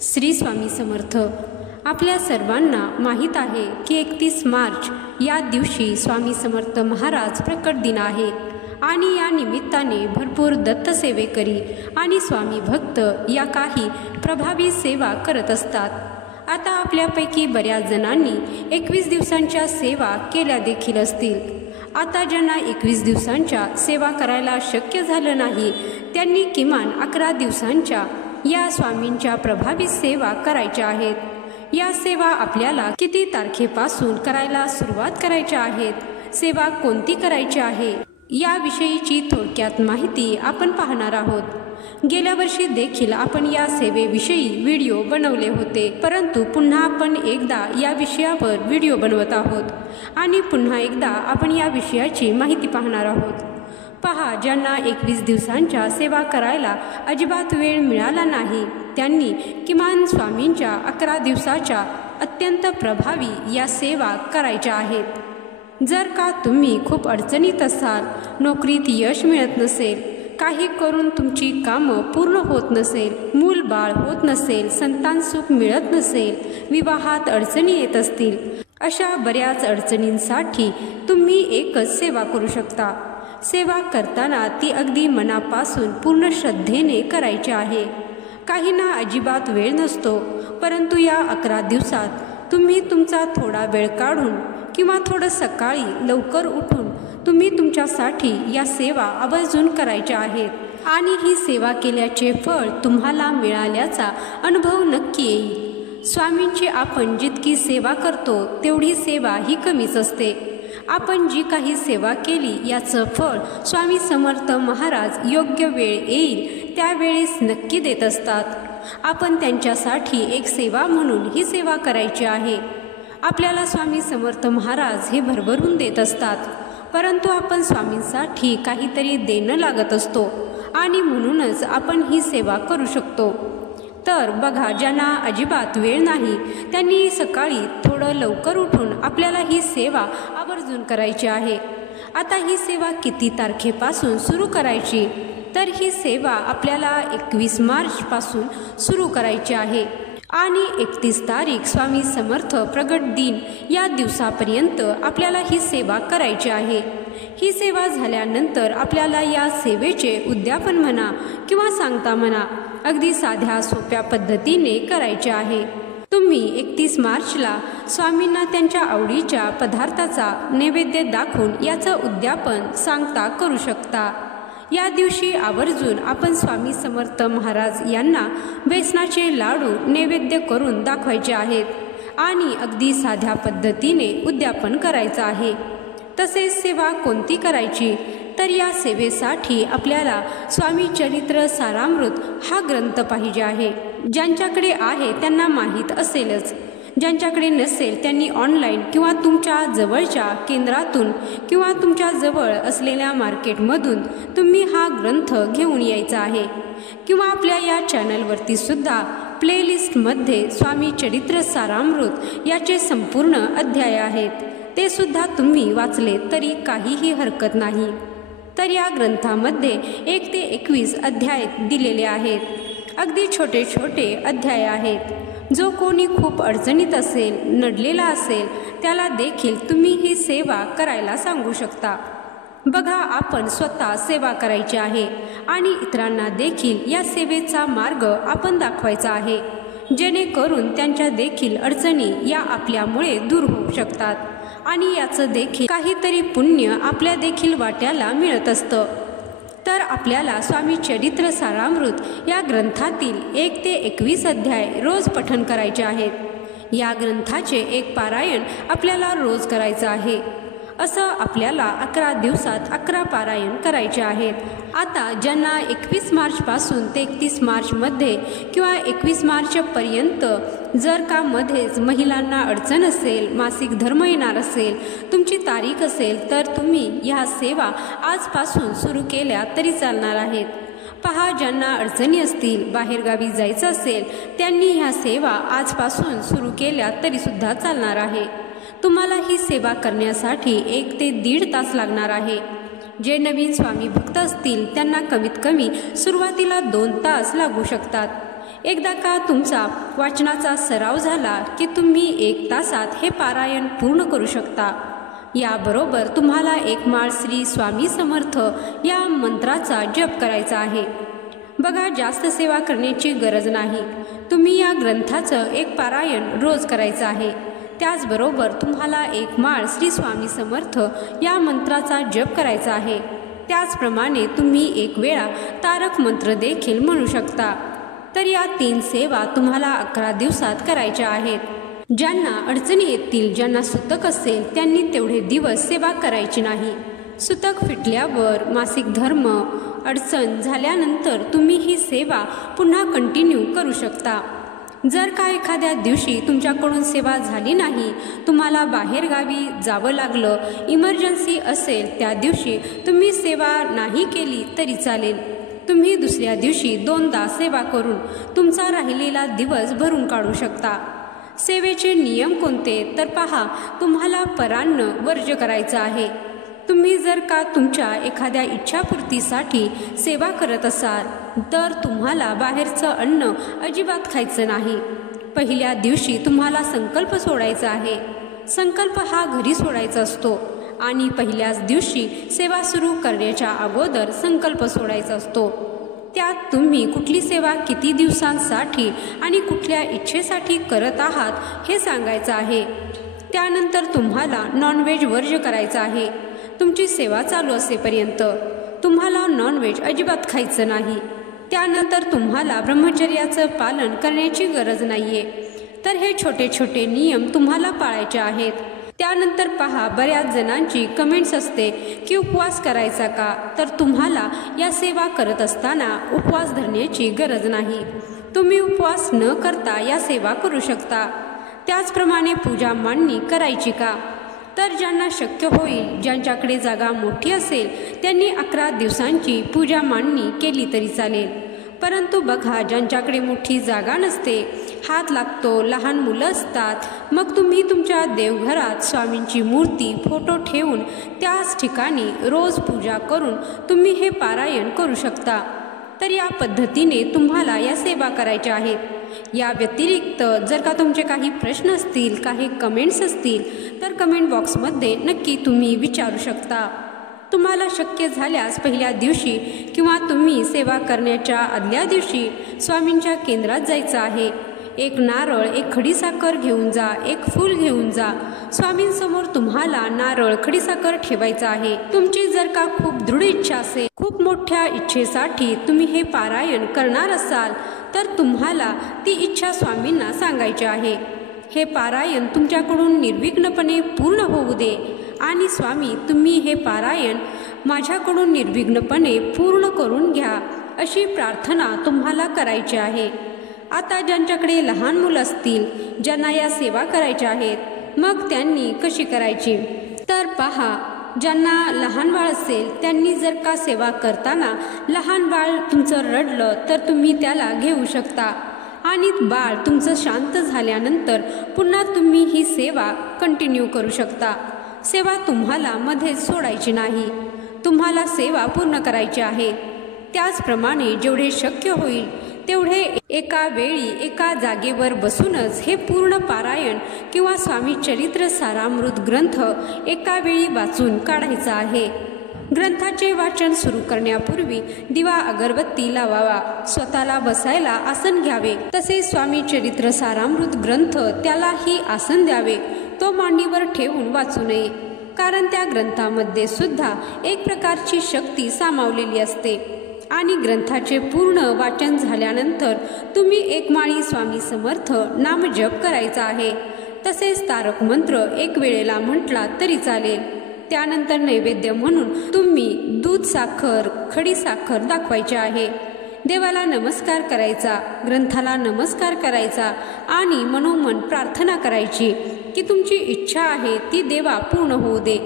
श्री स्वामी समर्थ। आपल्या सर्वांना माहीत आहे की 31 मार्च या दिवशी स्वामी समर्थ महाराज प्रकट दिन आहे आणि या निमित्ताने भरपूर दत्तसेवेकरी आणि स्वामी भक्त या काही प्रभावी सेवा करत असतात। आता आपल्यापैकी बऱ्याच जणांनी 21 दिवसांच्या सेवा केल्या देखील असतील। आता ज्यांना 21 दिवसांच्या सेवा करायला शक्य झालं नाही त्यांनी किमान 11 दिवसांच्या या स्वामींच्या प्रभावी सेवा करायच्या आहेत। या सेवा आपल्याला किती तारखेपासून करायला सुरुवात करायच्या आहेत, सेवा कोणती करायची आहे याविषयीची थोडक्यात माहिती आपण पाहणार आहोत। गेल्या वर्षी देखील आपण या सेवेविषयी व्हिडिओ बनवले होते, परंतु पुन्हा आपण एकदा या विषयावर व्हिडिओ बनवत आहोत आणि पुन्हा एकदा आपण या विषयाची माहिती पाहणार आहोत। पहा, ज्यांना 21 दिवसांच्या सेवा करायला अजिबात वेळ मिळाला नाही त्यांनी किमान स्वामींच्या 11 दिवसाच्या अत्यंत प्रभावी या सेवा करायच्या आहेत। जर का तुम्ही खूप अडचणीत असाल, नोकरीत यश मिळत नसेल, काही करून तुमची कामं पूर्ण होत नसेल, मूल बाळ होत नसेल, संतान सुख मिळत नसेल, विवाहात अडचणी येत असतील, अशा बऱ्याच अडचणींसाठी तुम्ही एकच सेवा करू शकता। सेवा करताना ती अगदी मनापासून पूर्ण श्रद्धेने करायची आहे। काहींना अजिबात वेळ नसतो, परंतु या 11 दिवसात तुम्ही तुमचा थोडा वेळ काढून किंवा थोडं सकाळी लवकर उठून तुम्ही तुमच्यासाठी या सेवा आवर्जून करायच्या आहेत आणि ही सेवा केल्याचे फळ तुम्हाला मिळाल्याचा अनुभव नक्की येईल। स्वामींची आपण जितकी सेवा करतो तेवढी सेवा ही कमीच असते। आपण जी काही सेवा केली याचं फळ स्वामी समर्थ महाराज योग्य वेळ येईल त्यावेळेस नक्की देत असतात। आपण त्यांच्यासाठी एक सेवा म्हणून ही सेवा करायची आहे। आपल्याला स्वामी समर्थ महाराज हे भरभरून देत असतात, परंतु आपण स्वामींसाठी काहीतरी देणं लागत असतो आणि म्हणूनच आपण ही सेवा करू शकतो। तर बघा, ज्यांना अजिबात वेळ नाही त्यांनी सकाळी थोडं लवकर उठून आपल्याला ही सेवा आवर्जून करायची आहे। आता ही सेवा किती तारखेपासून सुरू करायची, तर ही सेवा आपल्याला 21 मार्चपासून सुरू करायची आहे आणि 31 तारीख स्वामी समर्थ प्रगट दिन या दिवसापर्यंत आपल्याला ही सेवा करायची आहे। ही सेवा झाल्यानंतर आपल्याला या सेवेचे उद्यापन म्हणा किंवा सांगता म्हणा अगदी साध्या सोप्या पद्धतीने करायचे आहे। तुम्ही 31 मार्चला स्वामींना त्यांच्या आवडीच्या पदार्थाचा नैवेद्य दाखवून याचं उद्यापन सांगता करू शकता। या दिवशी आवर्जून आपण स्वामी समर्थ महाराज यांना बेसनाचे लाडू नैवेद्य करून दाखवायचे आहेत आणि अगदी साध्या पद्धतीने उद्यापन करायचं आहे। तसेच सेवा कोणती करायची, तर या सेवेसाठी आपल्याला स्वामी चरित्र सारामृत हा ग्रंथ पाहिजे आहे। ज्यांच्याकडे आहे त्यांना माहीत असेलच, ज्यांच्याकडे नसेल त्यांनी ऑनलाईन किंवा तुमच्या जवळच्या केंद्रातून किंवा तुमच्या जवळ असलेल्या मार्केटमधून तुम्ही हा ग्रंथ घेऊन यायचा आहे किंवा आपल्या या चॅनलवरती सुद्धा प्लेलिस्टमध्ये स्वामी चरित्र सारामृत याचे संपूर्ण अध्याय आहेत, ते सुद्धा तुम्ही वाचले तरी काहीही हरकत नाही। तर या ग्रंथामध्ये 1 ते 21 अध्याय दिलेले आहेत। अगदी छोटे छोटे अध्याय आहेत। जो कोणी खूप अडचणीत असेल, नडलेला असेल, त्याला देखील तुम्ही ही सेवा करायला सांगू शकता। बघा, आपण स्वतः सेवा करायची आहे आणि इतरांना देखील या सेवेचा मार्ग आपण दाखवायचा आहे, जेणेकरून त्यांच्या देखील अडचणी या आपल्यामुळे दूर होऊ शकतात आणि याचं देखील काहीतरी पुण्य आपल्या देखील वाट्याला मिळत असतं। तर आपल्याला स्वामी चरित्र सारामृत या ग्रंथातील 1 ते 21 अध्याय रोज पठण करायचे आहेत। या ग्रंथाचे एक पारायण आपल्याला रोज करायचं आहे। असं आपल्याला 11 दिवसात 11 पारायण करायचे आहेत। आता ज्यांना 21 मार्चपासून ते 31 मार्चमध्ये किंवा 21 मार्चपर्यंत जर का मध्येच महिलांना अडचण असेल, मासिक धर्म येणार असेल, तुमची तारीख असेल, तर तुम्ही ह्या सेवा आजपासून सुरू केल्या तरी चालणार आहेत। पहा, ज्यांना अडचणी असतील, बाहेरगावी जायचं असेल, त्यांनी ह्या सेवा आजपासून सुरू केल्या तरीसुद्धा चालणार आहे। तुम्हाला ही सेवा करण्यासाठी 1 ते 1.5 तास लागणार आहे। जे नवीन स्वामी भक्त असतील त्यांना कमीत कमी सुरुवातीला 2 तास लागू शकतात। एकदा का तुमचा वाचनाचा सराव झाला की तुम्ही 1 तासात हे पारायण पूर्ण करू शकता। याबरोबर तुम्हाला 1 माळ श्री स्वामी समर्थ या मंत्राचा जप करायचा आहे। बघा, जास्त सेवा करण्याची गरज नाही। तुम्ही या ग्रंथाचं 1 पारायण रोज करायचं आहे। त्याचबरोबर तुम्हाला 1 माळ श्री स्वामी समर्थ या मंत्राचा जप करायचा आहे। त्याचप्रमाणे तुम्ही 1 वेळा तारक मंत्र देखील म्हणू शकता। तर या 3 सेवा तुम्हाला 11 दिवसात करायच्या आहेत। ज्यांना अडचणी येतील, ज्यांना सुतक असेल, त्यांनी तेवढे दिवस सेवा करायची नाही। सुतक फिटल्यावर, मासिक धर्म अडचण झाल्यानंतर तुम्ही ही सेवा पुन्हा कंटिन्यू करू शकता। जर का एखाद्या दिवशी तुमच्याकडून सेवा झाली नाही, तुम्हाला बाहेरगावी जावं लागलं, इमर्जन्सी असेल, त्या दिवशी तुम्ही सेवा नाही केली तरी चालेल। तुम्ही दुसऱ्या दिवशी 2दा सेवा करून तुमचा राहिलेला दिवस भरून काढू शकता। सेवेचे नियम कोणते तर पहा, तुम्हाला परान्न वर्ज्य करायचं आहे। तुम्ही जर का तुमच्या एखाद्या इच्छापूर्तीसाठी सेवा करत असाल तर तुम्हाला बाहेरचं अन्न अजिबात खायचं नाही। पहिल्या दिवशी तुम्हाला संकल्प सोडायचा आहे। संकल्प हा घरी सोडायचा असतो आणि पहिल्याच दिवशी सेवा सुरू करण्याच्या अगोदर संकल्प सोडायचा असतो। त्यात तुम्ही कुठली सेवा किती दिवसांसाठी आणि कुठल्या इच्छेसाठी करत आहात हे सांगायचं आहे। त्यानंतर तुम्हाला नॉनव्हेज वर्ज्य करायचं आहे। तुमची सेवा चालू असेपर्यंत तुम्हाला नॉनव्हेज अजिबात खायचं नाही। त्यानंतर तुम्हाला ब्रह्मचर्याचं पालन करण्याची गरज नाहीये। तर हे छोटे छोटे नियम तुम्हाला पाळायचे आहेत। त्यानंतर पहा, बऱ्याच जणांची कमेंट्स असते की उपवास करायचा का, तर तुम्हाला या सेवा करत असताना उपवास धरण्याची गरज नाही। तुम्ही उपवास न करता या सेवा करू शकता। त्याचप्रमाणे पूजा मांडणी करायची का, तर ज्यांना शक्य होईल, ज्यांच्याकडे जागा मोठी असेल, त्यांनी 11 दिवसांची पूजा मांडणी केली तरी चालेल। परंतु बघा, ज्यांच्याकडे मोठी जागा नसते, हात लागतो, लहान मुलं असतात, मग तुम्ही तुमच्या देवघरात स्वामींची मूर्ती, फोटो ठेवून त्याच ठिकाणी रोज पूजा करून तुम्ही हे पारायण करू शकता। तर या पद्धतीने तुम्हाला या सेवा करायच्या आहेत। या व्यतिरिक्त जर का तुमचे काही प्रश्न असतील, काही कमेंट्स असतील, तर कमेंट बॉक्समध्ये नक्की तुम्ही विचारू शकता। तुम्हाला शक्य झाल्यास पहिल्या दिवशी किंवा तुम्ही सेवा करण्याच्या आदल्या दिवशी स्वामींच्या केंद्रात जायचं आहे। 1 नारळ, 1 खडीसाखर घेऊन जा, 1 फूल घेऊन जा। स्वामींसमोर तुम्हाला नारळ, खडीसाखर ठेवायचं आहे। तुमची जर का खूप दृढ इच्छा असेल, खूप मोठ्या इच्छेसाठी तुम्ही हे पारायण करणार असाल, तर तुम्हाला ती इच्छा स्वामींना सांगायची आहे। हे पारायण तुमच्याकडून निर्विघ्नपणे पूर्ण होऊ दे आणि स्वामी, तुम्ही हे पारायण माझ्याकडून निर्विघ्नपणे पूर्ण करून घ्या, अशी प्रार्थना तुम्हाला करायची आहे। आता ज्यांच्याकडे लहान मुलं असतील, ज्यांना या सेवा करायच्या आहेत, मग त्यांनी कशी करायची तर पहा, ज्यांना लहान बाळ असेल, त्यांनी जर का सेवा करताना लहान बाळ तुमचं रडलं तर तुम्ही त्याला घेऊ शकता आणि बाळ तुमचं शांत झाल्यानंतर पुन्हा तुम्ही ही सेवा कंटिन्यू करू शकता। सेवा तुम्हाला मध्येच सोडायची नाही, तुम्हाला सेवा पूर्ण करायची आहे। त्याचप्रमाणे जेवढे शक्य होईल तेवढे एका वेळी एका जागेवर बसूनच हे पूर्ण पारायण किंवा स्वामी चरित्र सारामृत ग्रंथ एका वेळी वाचून काढायचा आहे। ग्रंथाचे वाचन सुरू करण्यापूर्वी दिवा अगरबत्ती लावावा, स्वतःला बसायला आसन घ्यावे, तसेच स्वामी चरित्र सारामृत ग्रंथ त्यालाही आसन द्यावे। तो मांडीवर ठेवून वाचू नये, कारण त्या ग्रंथामध्ये सुद्धा एक प्रकारची शक्ती सामावलेली असते। आणि ग्रंथाचे पूर्ण वाचन झाल्यानंतर तुम्ही 1 माळी स्वामी समर्थ नाम जप करायचा आहे। तसेच तारक मंत्र 1 वेळेला म्हटला तरी चालेल। त्यानंतर नैवेद्य म्हणून तुम्ही दूध, साखर, खडी साखर दाखवायची आहे। देवाला नमस्कार करायचा, ग्रंथाला नमस्कार करायचा आणि मनोमन प्रार्थना करायची की तुमची इच्छा आहे ती देवा पूर्ण होऊ दे।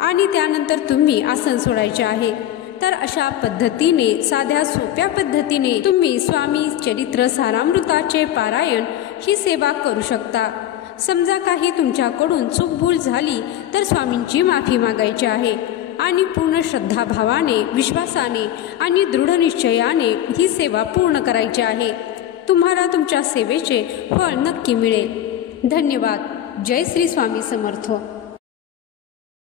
आणि त्यानंतर तुम्ही आसन सोडायचे आहे। तर अशा पद्धतीने, साध्या सोप्या पद्धतीने तुम्ही स्वामी चरित्र सारामृताचे पारायण ही सेवा करू शकता। समजा काही तुमच्याकडून चूकभूल झाली तर स्वामींची माफी मागायची आहे आणि पूर्ण श्रद्धाभावाने, विश्वासाने आणि दृढ निश्चयाने ही सेवा पूर्ण करायची आहे। तुम्हाला तुमच्या सेवेचे फळ नक्की मिळेल. धन्यवाद. जय श्री स्वामी समर्थ.